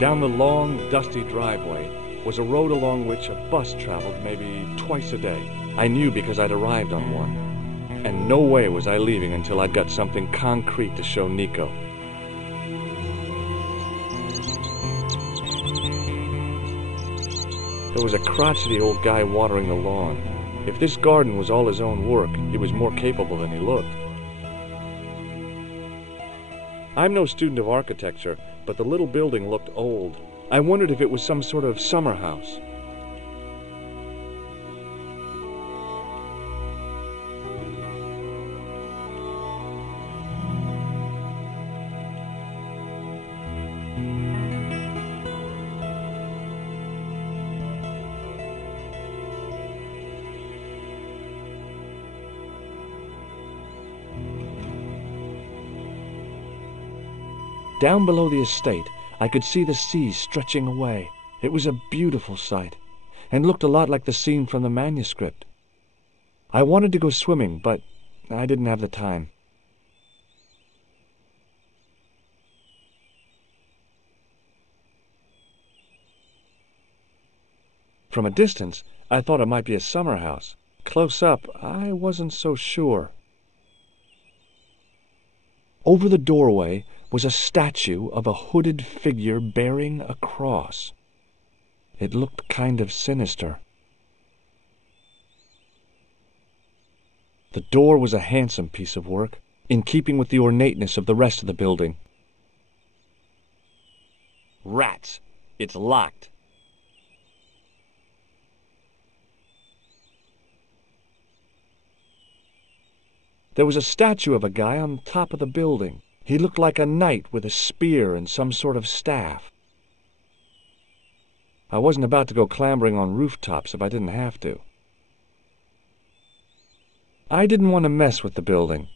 Down the long, dusty driveway was a road along which a bus traveled maybe twice a day. I knew because I'd arrived on one. And no way was I leaving until I'd got something concrete to show Nico. There was a crotchety old guy watering the lawn. If this garden was all his own work, he was more capable than he looked. I'm no student of architecture, but the little building looked old. I wondered if it was some sort of summer house. Down below the estate, I could see the sea stretching away. It was a beautiful sight, and looked a lot like the scene from the manuscript. I wanted to go swimming, but I didn't have the time. From a distance, I thought it might be a summer house. Close up, I wasn't so sure. Over the doorway was a statue of a hooded figure bearing a cross. It looked kind of sinister. The door was a handsome piece of work, in keeping with the ornateness of the rest of the building. Rats! It's locked. There was a statue of a guy on top of the building. He looked like a knight with a spear and some sort of staff. I wasn't about to go clambering on rooftops if I didn't have to. I didn't want to mess with the building.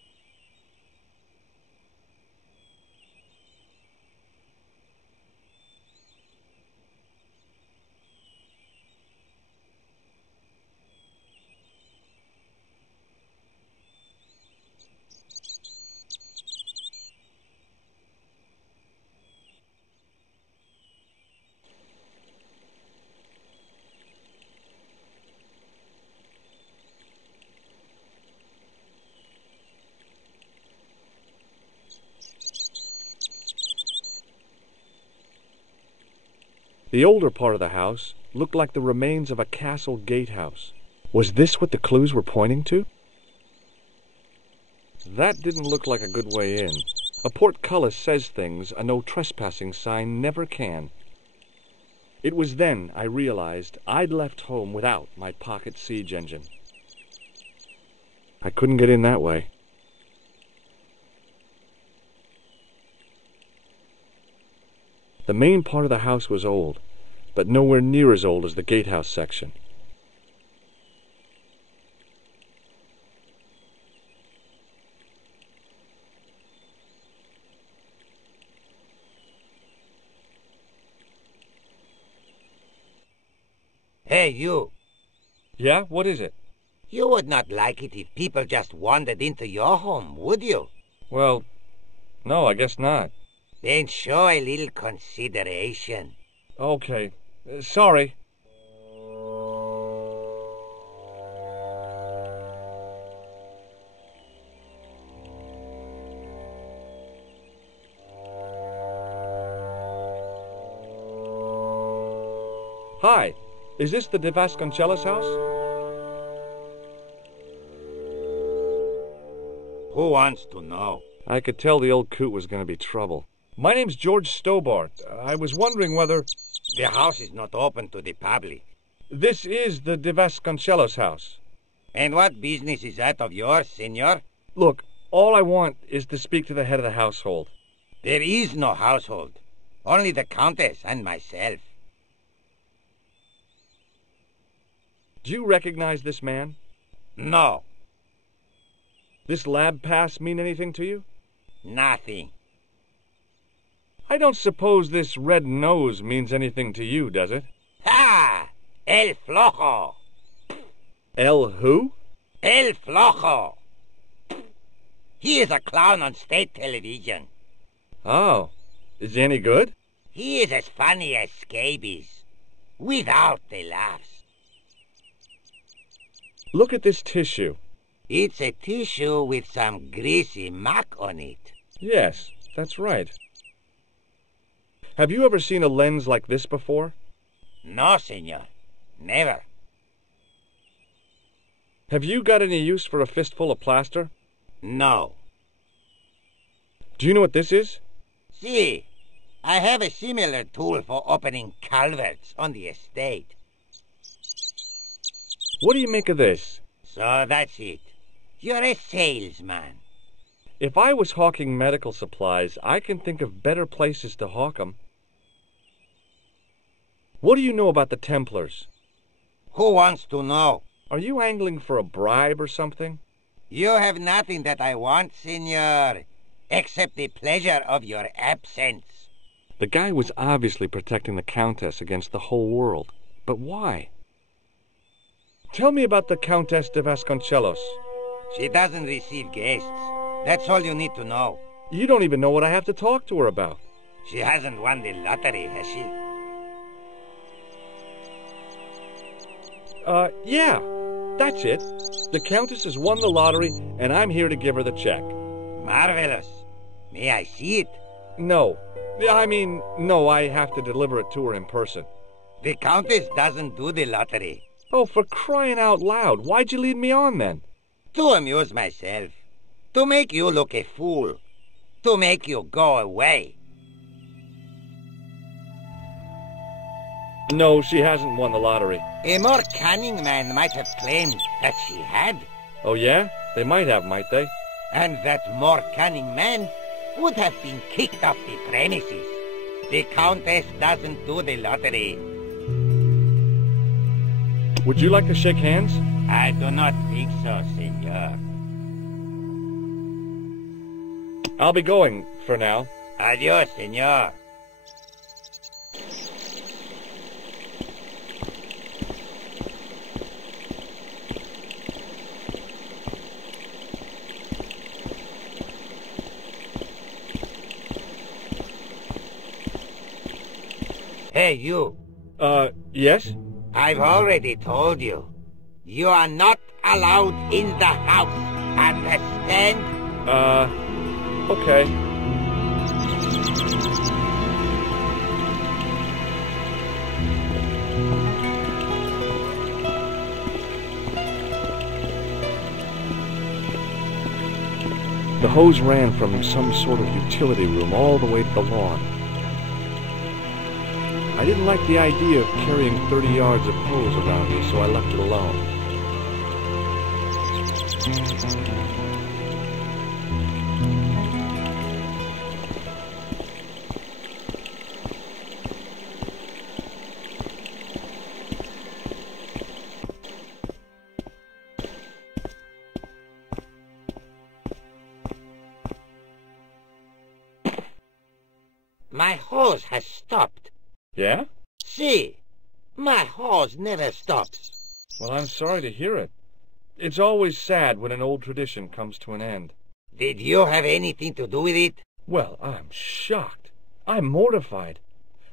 The older part of the house looked like the remains of a castle gatehouse. Was this what the clues were pointing to? That didn't look like a good way in. A portcullis says things a no trespassing sign never can. It was then I realized I'd left home without my pocket siege engine. I couldn't get in that way. The main part of the house was old, but nowhere near as old as the gatehouse section. Hey, you. Yeah? What is it? You would not like it if people just wandered into your home, would you? Well, no, I guess not. Then show a little consideration. Okay. Sorry. Hi. Is this the Vasconcellos house? Who wants to know? I could tell the old coot was going to be trouble. My name's George Stobart. I was wondering whether... The house is not open to the public. This is the Vasconcellos house. And what business is that of yours, senor? Look, all I want is to speak to the head of the household. There is no household. Only the Countess and myself. Do you recognize this man? No. This lab pass mean anything to you? Nothing. I don't suppose this red nose means anything to you, does it? Ha! El Flojo. El who? El Flojo. He is a clown on state television. Oh, is he any good? He is as funny as scabies, without the laughs. Look at this tissue. It's a tissue with some greasy muck on it. Yes, that's right. Have you ever seen a lens like this before? No, senor. Never. Have you got any use for a fistful of plaster? No. Do you know what this is? See, I have a similar tool for opening culverts on the estate. What do you make of this? So that's it. You're a salesman. If I was hawking medical supplies, I can think of better places to hawk 'em. What do you know about the Templars? Who wants to know? Are you angling for a bribe or something? You have nothing that I want, senor, except the pleasure of your absence. The guy was obviously protecting the Countess against the whole world. But why? Tell me about the Countess de Vasconcellos. She doesn't receive guests. That's all you need to know. You don't even know what I have to talk to her about. She hasn't won the lottery, has she? Yeah, that's it. The Countess has won the lottery, and I'm here to give her the check. Marvelous. May I see it? No. No, I have to deliver it to her in person. The Countess doesn't do the lottery. Oh, for crying out loud, why'd you lead me on then? To amuse myself. To make you look a fool. To make you go away. No, she hasn't won the lottery. A more cunning man might have claimed that she had. Oh, yeah? They might have, might they? And that more cunning man would have been kicked off the premises. The Countess doesn't do the lottery. Would you like to shake hands? I do not think so, senor. I'll be going for now. Adios, senor. Hey, you. Yes? I've already told you. You are not allowed in the house. Understand? Okay. The hose ran from some sort of utility room all the way to the lawn. I didn't like the idea of carrying 30 yards of hose around me, so I left it alone. My hose has stopped. Yeah? See, my hose never stops. Well, I'm sorry to hear it. It's always sad when an old tradition comes to an end. Did you have anything to do with it? Well, I'm shocked. I'm mortified.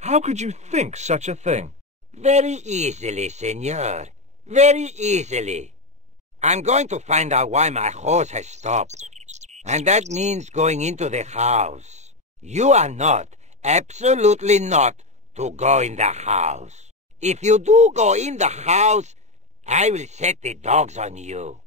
How could you think such a thing? Very easily, senor. Very easily. I'm going to find out why my hose has stopped. And that means going into the house. You are not, absolutely not, to go in the house. If you do go in the house, I will set the dogs on you.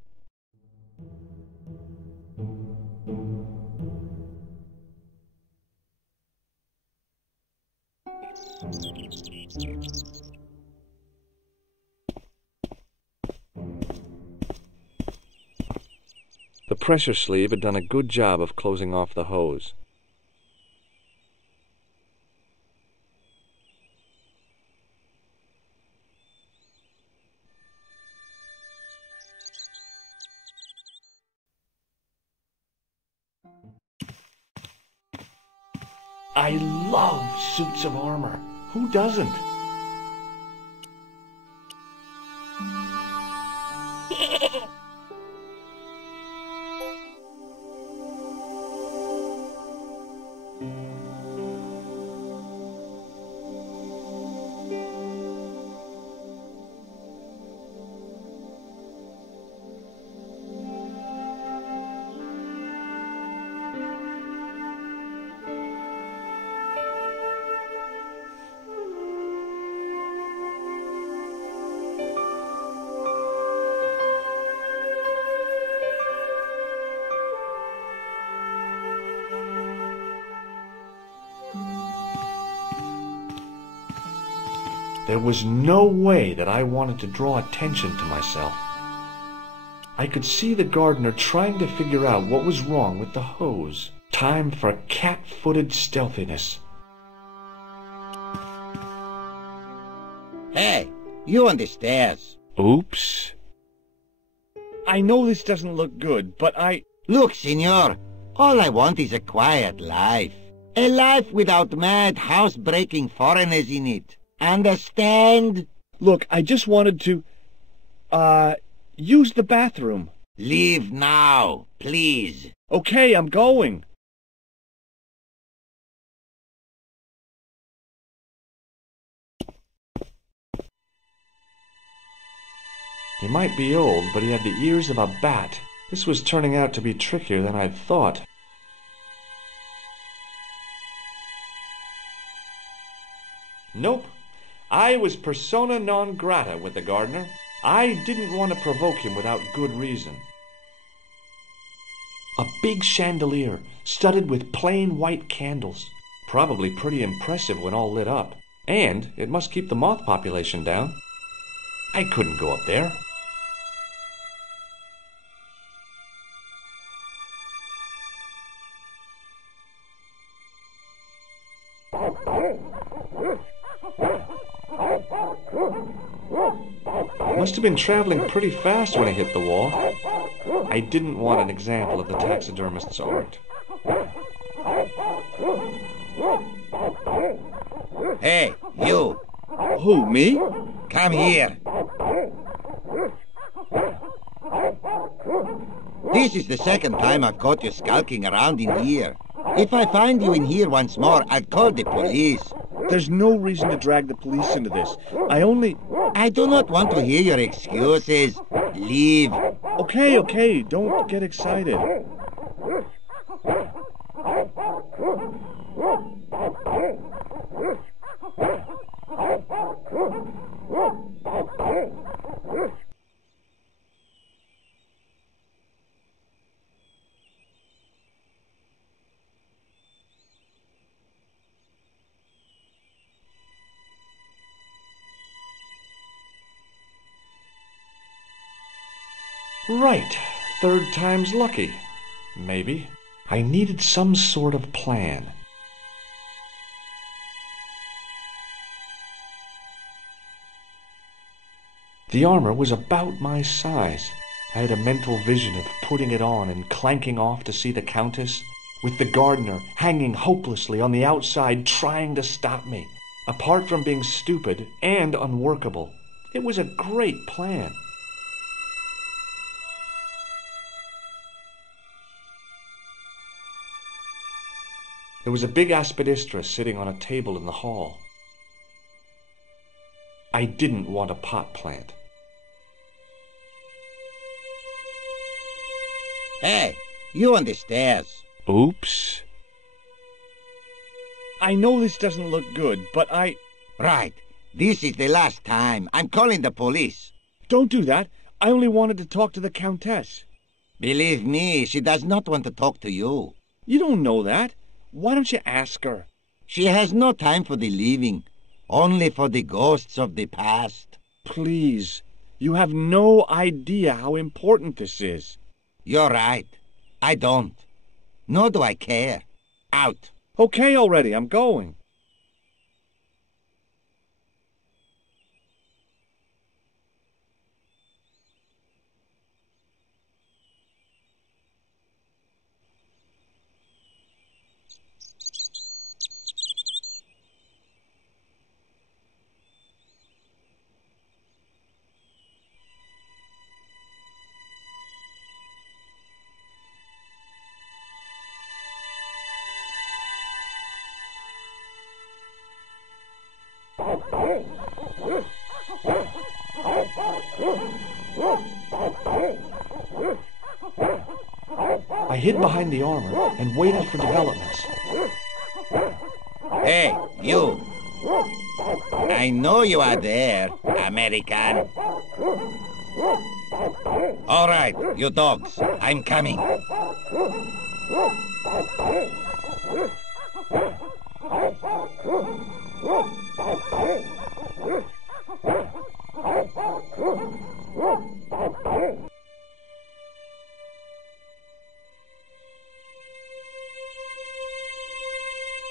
The pressure sleeve had done a good job of closing off the hose. I love suits of armor. Who doesn't? There was no way that I wanted to draw attention to myself. I could see the gardener trying to figure out what was wrong with the hose. Time for cat-footed stealthiness. Hey, you on the stairs. Oops. I know this doesn't look good, but Look, senor, all I want is a quiet life. A life without mad, house-breaking foreigners in it. Understand? Look, I just wanted to, use the bathroom. Leave now, please. Okay, I'm going. He might be old, but he had the ears of a bat. This was turning out to be trickier than I'd thought. Nope. I was persona non grata with the gardener. I didn't want to provoke him without good reason. A big chandelier, studded with plain white candles. Probably pretty impressive when all lit up. And it must keep the moth population down. I couldn't go up there. Must have been traveling pretty fast when I hit the wall. I didn't want an example of the taxidermist's art. Hey, you. Who, me? Come here. This is the second time I've caught you skulking around in here. If I find you in here once more, I'll call the police. There's no reason to drag the police into this. I do not want to hear your excuses. Leave. Okay, don't get excited. Right. Third time's lucky. Maybe. I needed some sort of plan. The armor was about my size. I had a mental vision of putting it on and clanking off to see the Countess, with the gardener hanging hopelessly on the outside trying to stop me. Apart from being stupid and unworkable, it was a great plan. There was a big aspidistra sitting on a table in the hall. I didn't want a pot plant. Hey, you on the stairs. Oops. I know this doesn't look good, but Right. This is the last time. I'm calling the police. Don't do that. I only wanted to talk to the Countess. Believe me, she does not want to talk to you. You don't know that. Why don't you ask her? She has no time for the living, only for the ghosts of the past. Please. You have no idea how important this is. You're right. I don't. Nor do I care. Out. Okay already, I'm going. hid behind the armor and waited for developments. Hey, you. I know you are there, American. All right, you dogs, I'm coming.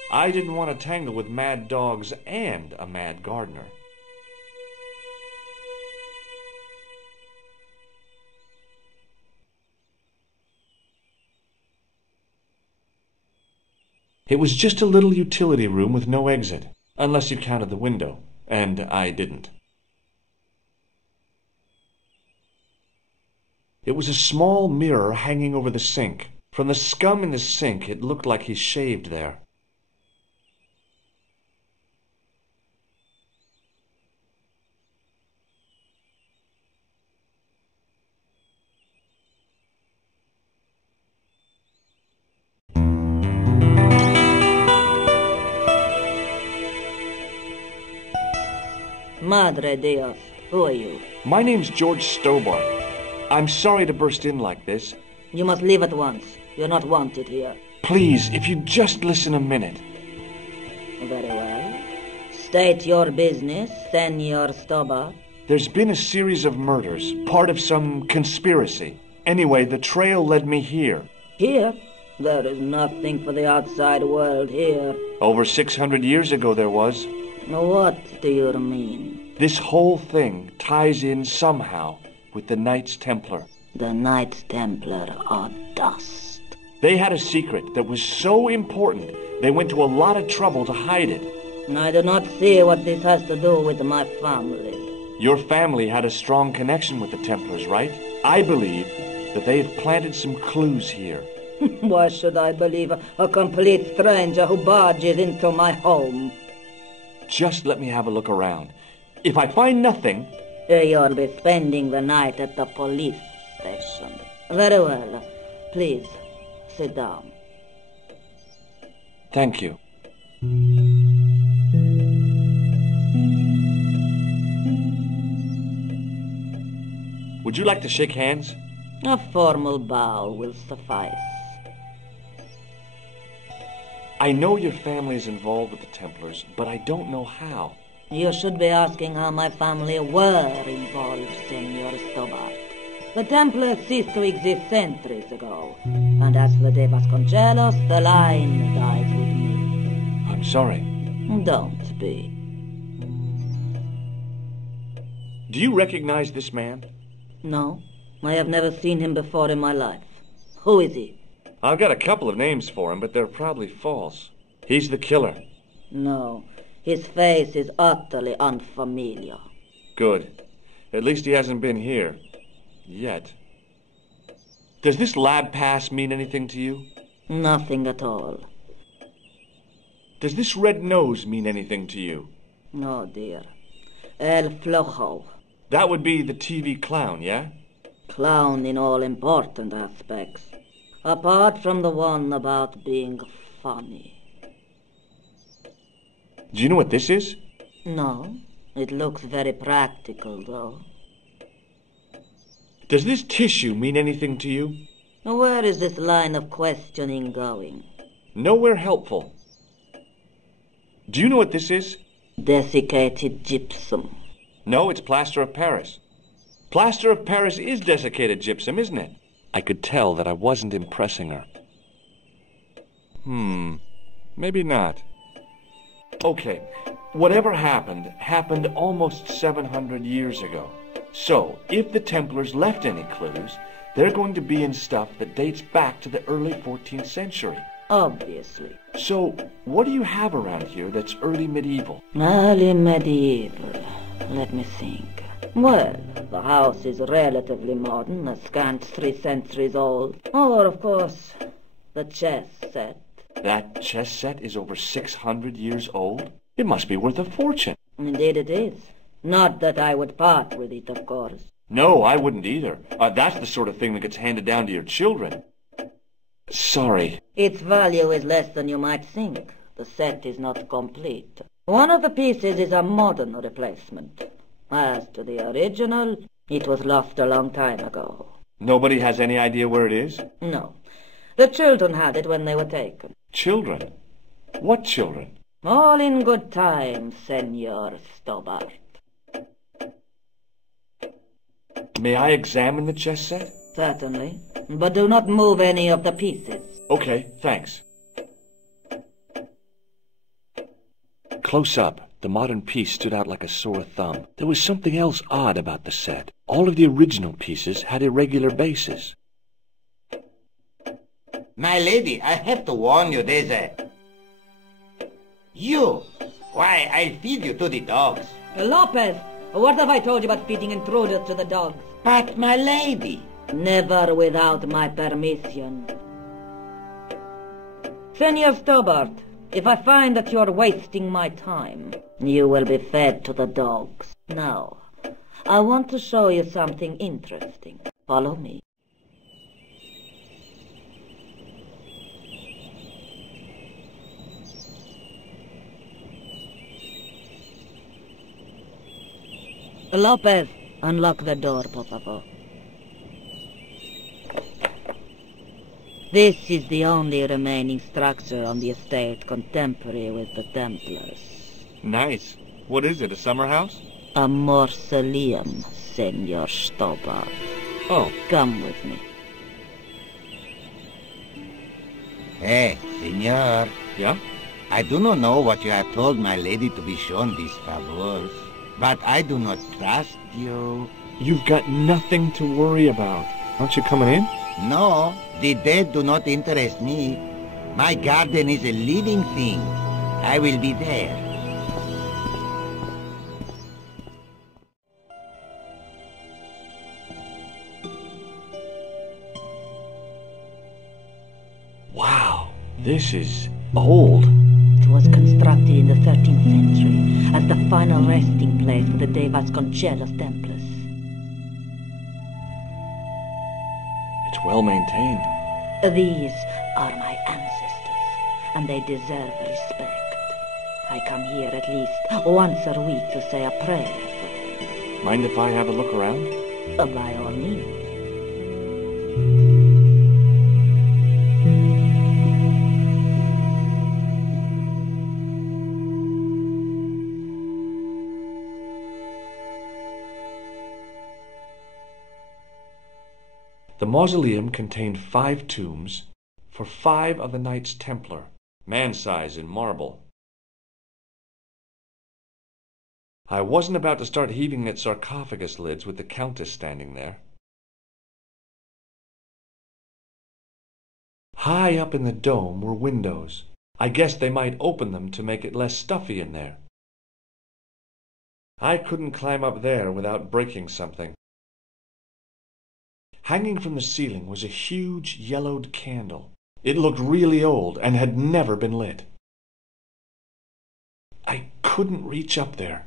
I didn't want to tangle with mad dogs and a mad gardener. It was just a little utility room with no exit, unless you counted the window, and I didn't. It was a small mirror hanging over the sink. From the scum in the sink, it looked like he shaved there. Madre Dios, who are you? My name's George Stobart. I'm sorry to burst in like this. You must leave at once. You're not wanted here. Please, if you'd just listen a minute. Very well. State your business, Senor Stobart. There's been a series of murders, part of some conspiracy. Anyway, the trail led me here. Here? There is nothing for the outside world here. Over 600 years ago there was. What do you mean? This whole thing ties in somehow with the Knights Templar. The Knights Templar are dust. They had a secret that was so important, they went to a lot of trouble to hide it. I do not see what this has to do with my family. Your family had a strong connection with the Templars, right? I believe that they have planted some clues here. Why should I believe a complete stranger who barges into my home? Just let me have a look around. If I find nothing... You'll be spending the night at the police station. Very well. Please, sit down. Thank you. Would you like to shake hands? A formal bow will suffice. I know your family is involved with the Templars, but I don't know how. You should be asking how my family were involved, Senor Stobart. The Templars ceased to exist centuries ago, and as for the Vasconcellos, the line dies with me. I'm sorry. Don't be. Do you recognize this man? No, I have never seen him before in my life. Who is he? I've got a couple of names for him, but they're probably false. He's the killer. No, his face is utterly unfamiliar. Good. At least he hasn't been here. Yet. Does this lab pass mean anything to you? Nothing at all. Does this red nose mean anything to you? No, dear. El Flojo. That would be the TV clown, yeah? Clown in all important aspects. Apart from the one about being funny. Do you know what this is? No, it looks very practical, though. Does this tissue mean anything to you? Where is this line of questioning going? Nowhere helpful. Do you know what this is? Desiccated gypsum. No, it's plaster of Paris. Plaster of Paris is desiccated gypsum, isn't it? I could tell that I wasn't impressing her. Maybe not. Okay, whatever happened almost 700 years ago. So, if the Templars left any clues, they're going to be in stuff that dates back to the early 14th century. Obviously. So, what do you have around here that's early medieval? Early medieval. Let me think. Well, the house is relatively modern, a scant 3 centuries old. Or, of course, the chess set. That chess set is over 600 years old? It must be worth a fortune. Indeed it is. Not that I would part with it, of course. No, I wouldn't either. That's the sort of thing that gets handed down to your children. Sorry. Its value is less than you might think. The set is not complete. One of the pieces is a modern replacement. As to the original, it was lost a long time ago. Nobody has any idea where it is? No. The children had it when they were taken. Children? What children? All in good time, Senor Stobart. May I examine the chess set? Certainly. But do not move any of the pieces. Okay, thanks. Close up, the modern piece stood out like a sore thumb. There was something else odd about the set. All of the original pieces had irregular bases. My lady, I have to warn you, there's a... You! Why, I'll feed you to the dogs. Lopez, what have I told you about feeding intruders to the dogs? But, my lady... Never without my permission. Senor Stobart, if I find that you're wasting my time, you will be fed to the dogs. Now, I want to show you something interesting. Follow me. Lopez, unlock the door, por favor. This is the only remaining structure on the estate contemporary with the Templars. Nice. What is it, a summer house? A mausoleum, Senor Stobart. Oh. Come with me. Hey, senor. Yeah? I do not know what you have told my lady to be shown these favors, but I do not trust you. You've got nothing to worry about. Aren't you coming in? No, the dead do not interest me. My garden is a living thing. I will be there. Wow, this is old. It was constructed in the 13th century as the final resting place for the Vasconcellos Templars. It's well maintained. These are my ancestors, and they deserve respect. I come here at least once a week to say a prayer for them. Mind if I have a look around? By all means. The mausoleum contained 5 tombs for 5 of the Knights Templar, man-size in marble. I wasn't about to start heaving at sarcophagus lids with the Countess standing there. High up in the dome were windows. I guessed they might open them to make it less stuffy in there. I couldn't climb up there without breaking something. Hanging from the ceiling was a huge yellowed candle. It looked really old and had never been lit. I couldn't reach up there.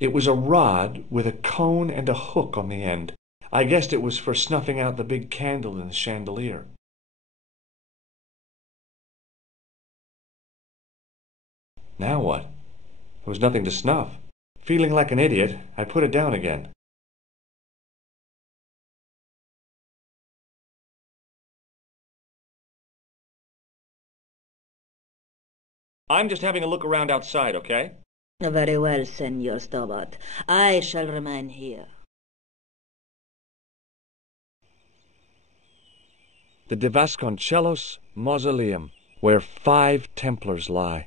It was a rod with a cone and a hook on the end. I guessed it was for snuffing out the big candle in the chandelier. Now what? There was nothing to snuff. Feeling like an idiot, I put it down again. I'm just having a look around outside, okay? Very well, Senor Stobart. I shall remain here. The Vasconcellos Mausoleum, where 5 Templars lie.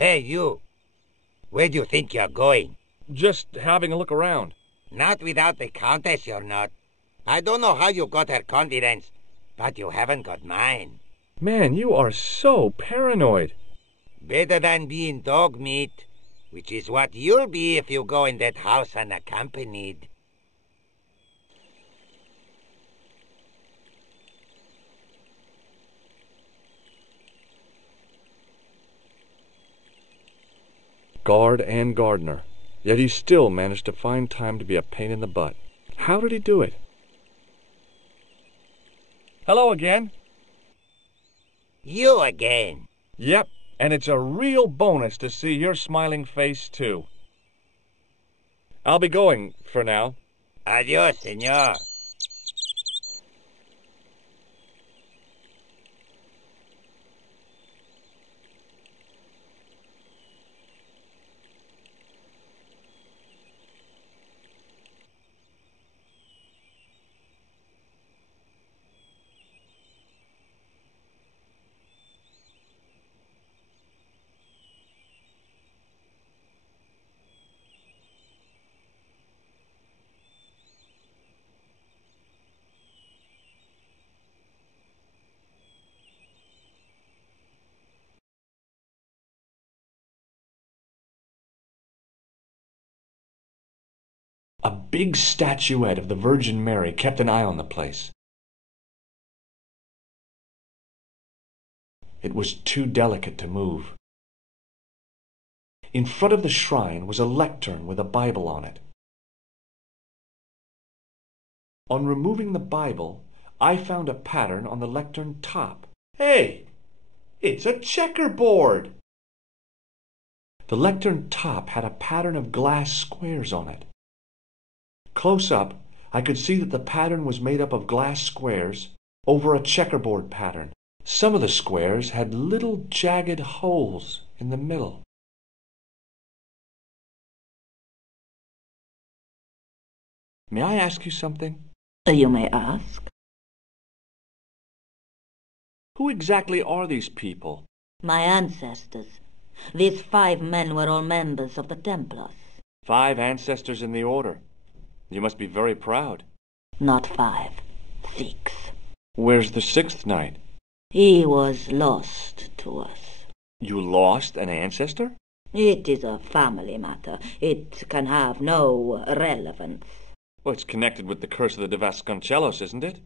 Hey, you. Where do you think you're going? Just having a look around. Not without the Countess, you're not. I don't know how you got her confidence, but you haven't got mine. Man, you are so paranoid. Better than being dog meat, which is what you'll be if you go in that house unaccompanied. Guard and gardener. Yet he still managed to find time to be a pain in the butt. How did he do it? Hello again. You again. Yep, and it's a real bonus to see your smiling face, too. I'll be going for now. Adios, senor. A big statuette of the Virgin Mary kept an eye on the place. It was too delicate to move. In front of the shrine was a lectern with a Bible on it. On removing the Bible, I found a pattern on the lectern top. Hey! It's a checkerboard! The lectern top had a pattern of glass squares on it. Close up, I could see that the pattern was made up of glass squares over a checkerboard pattern. Some of the squares had little jagged holes in the middle. May I ask you something? You may ask. Who exactly are these people? My ancestors. These 5 men were all members of the Templars. 5 ancestors in the order. You must be very proud. Not 5, 6. Where's the 6th knight? He was lost to us. You lost an ancestor? It is a family matter. It can have no relevance. Well, it's connected with the curse of the Vasconcellos, isn't it?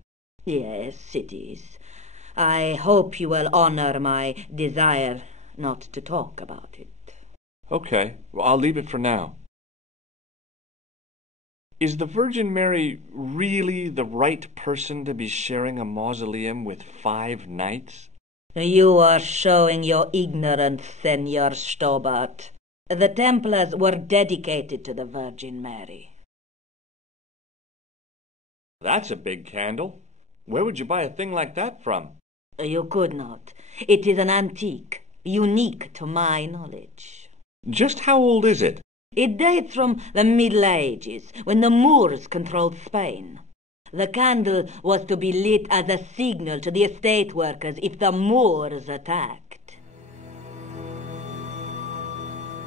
Yes, it is. I hope you will honor my desire not to talk about it. Okay, well, I'll leave it for now. Is the Virgin Mary really the right person to be sharing a mausoleum with 5 knights? You are showing your ignorance, Senor Stobart. The Templars were dedicated to the Virgin Mary. That's a big candle. Where would you buy a thing like that from? You could not. It is an antique, unique to my knowledge. Just how old is it? It dates from the Middle Ages, when the Moors controlled Spain. The candle was to be lit as a signal to the estate workers if the Moors attacked.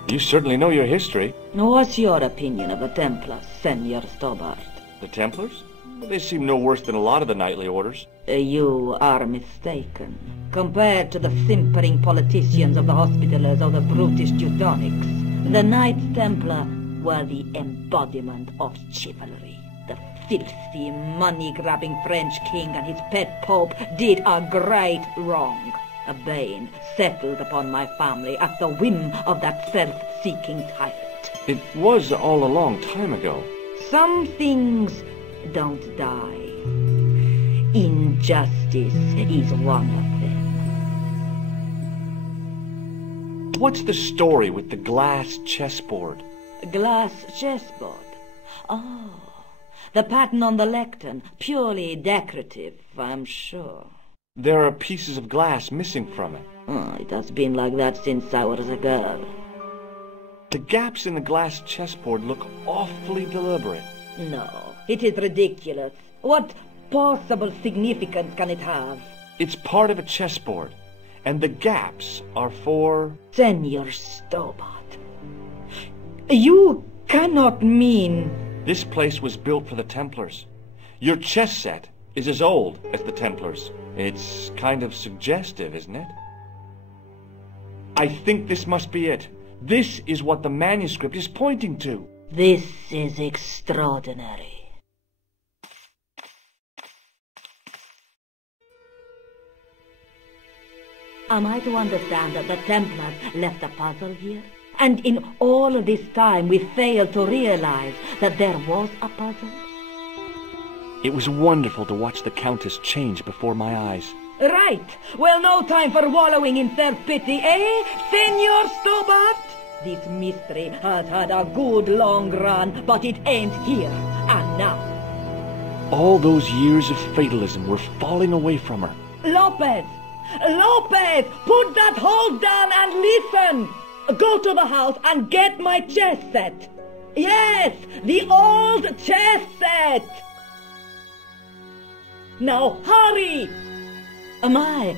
You certainly know your history. What's your opinion of the Templars, Senor Stobart? The Templars? They seem no worse than a lot of the knightly orders. You are mistaken. Compared to the simpering politicians of the Hospitallers or the brutish Teutonics, the Knights Templar were the embodiment of chivalry. The filthy, money-grabbing French king and his pet pope did a great wrong. A bane settled upon my family at the whim of that self-seeking tyrant. It was all a long time ago. Some things don't die. Injustice is one of them. What's the story with the glass chessboard? Glass chessboard. Oh, the pattern on the lectern, purely decorative, I'm sure. There are pieces of glass missing from it. Oh, it has been like that since I was a girl. The gaps in the glass chessboard look awfully deliberate. No, it is ridiculous. What possible significance can it have? It's part of a chessboard, And the gaps are for... Senor Stobart, you cannot mean... This place was built for the Templars. Your chess set is as old as the Templars. It's kind of suggestive, isn't it? I think this must be it. This is what the manuscript is pointing to. This is extraordinary. Am I to understand that the Templars left a puzzle here? And in all of this time we failed to realize that there was a puzzle? It was wonderful to watch the Countess change before my eyes. Right. Well, no time for wallowing in self-pity, eh, Senor Stobart? This mystery has had a good long run, but it ends here and now. All those years of fatalism were falling away from her. Lopez! Lopez! Put that horse down and listen! Go to the house and get my chess set. Yes, the old chess set! Now hurry! My,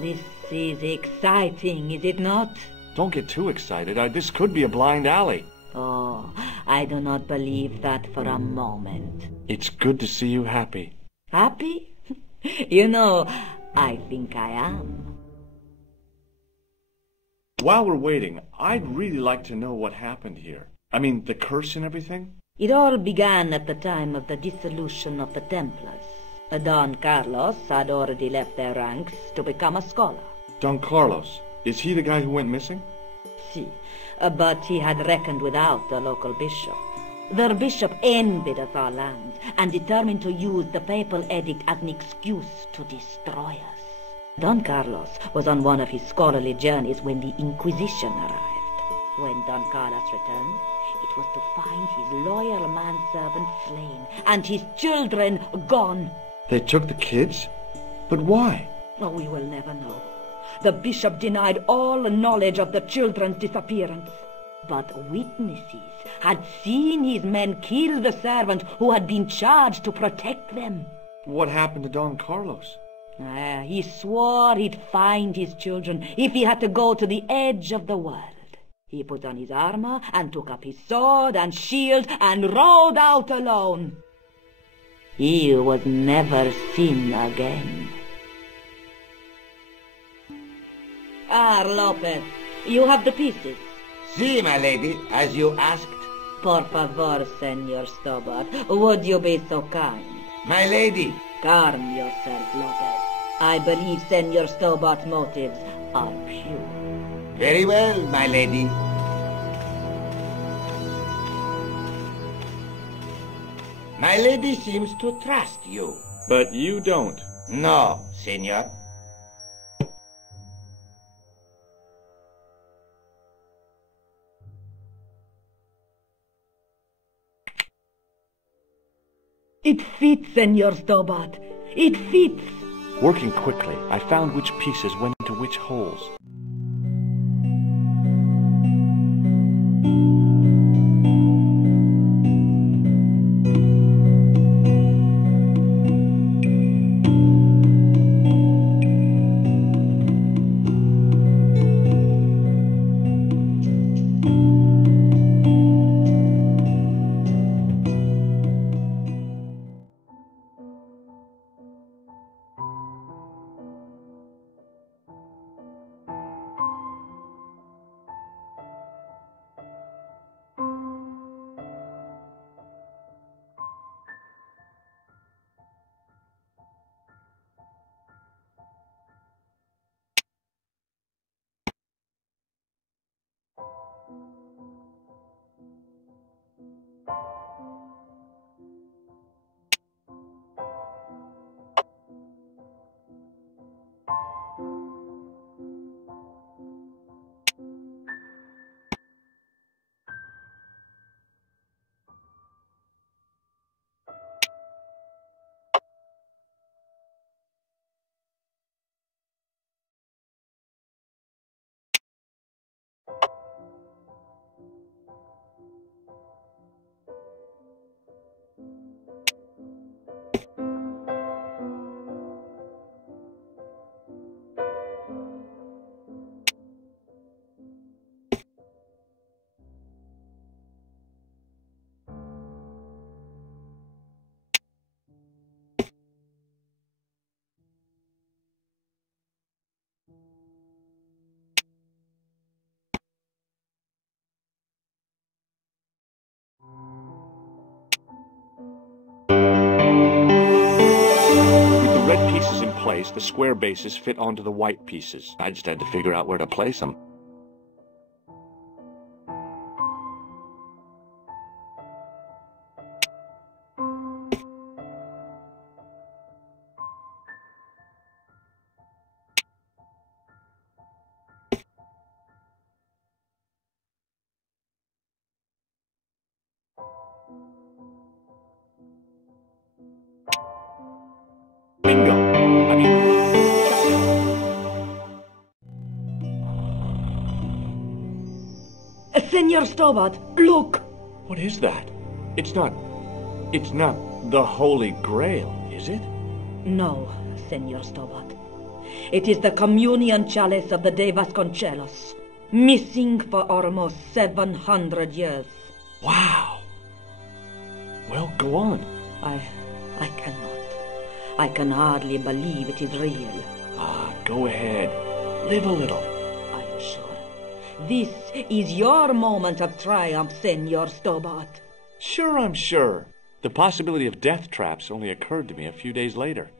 this is exciting, is it not? Don't get too excited. This could be a blind alley. Oh, I do not believe that for a moment. It's good to see you happy. Happy? You know, I think I am. While we're waiting, I'd really like to know what happened here. I mean, the curse and everything? It all began at the time of the dissolution of the Templars. Don Carlos had already left their ranks to become a scholar. Don Carlos, is he the guy who went missing? Si, but he had reckoned without the local bishop. The bishop envied us our lands and determined to use the papal edict as an excuse to destroy us. Don Carlos was on one of his scholarly journeys when the Inquisition arrived. When Don Carlos returned, it was to find his loyal manservant slain and his children gone. They took the kids? But why? Oh, we will never know. The bishop denied all knowledge of the children's disappearance. But witnesses had seen his men kill the servant who had been charged to protect them. What happened to Don Carlos? He swore he'd find his children if he had to go to the edge of the world. He put on his armor and took up his sword and shield and rode out alone. He was never seen again. Lopez, you have the pieces. Si, my lady, as you asked. Por favor, Senor Stobart, would you be so kind? My lady. Calm yourself, Lopez. I believe Senor Stobart's motives are pure. Very well, my lady. My lady seems to trust you. But you don't. No, senor. It fits, Senor Stobart. It fits. Working quickly, I found which pieces went into which holes. case, the square bases fit onto the white pieces. I just had to figure out where to place them. Bingo! I mean, Senor Stobart, look! what is that? It's not the Holy Grail, is it? No, Senor Stobart. It is the communion chalice of the de Vasconcellos, missing for almost 700 years. Wow! Well, go on. I cannot. I can hardly believe it is real. Go ahead. Live a little. Are you sure? This is your moment of triumph, Senor Stobart. Sure, I'm sure. The possibility of death traps only occurred to me a few days later.